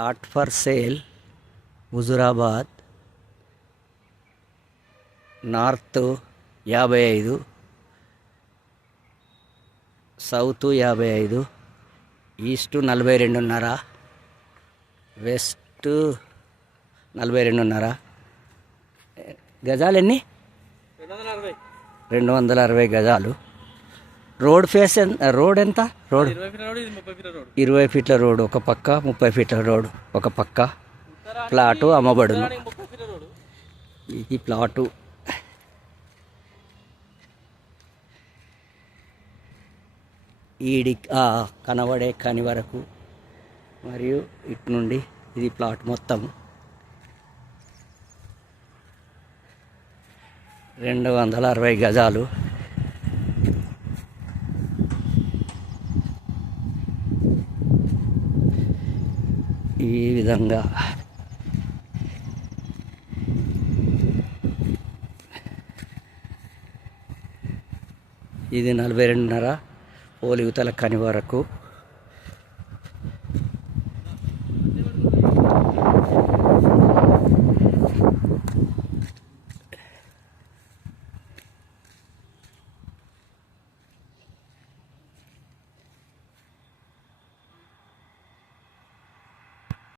Plot for sale Huzurabad north 55, south 55, east 42.5, west 42.5. గజాలు ఎన్ని? 260 గజాలు. రోడ్ ఫేస్ రోడ్ ఎంత? రోడ్ 20 ఫీట్ల రోడ్ ఒక పక్క, 30 ఫీట్ల రోడ్ ఒక పక్క. ప్లాటు అమ్మబడును. ఈ ప్లాటు ఈడి కనబడే కని వరకు మరియు ఇటు నుండి ఇది ప్లాట్ మొత్తం 260 గజాలు. ఈ విధంగా ఇది 42.5 పోలిగుతల కని వరకు.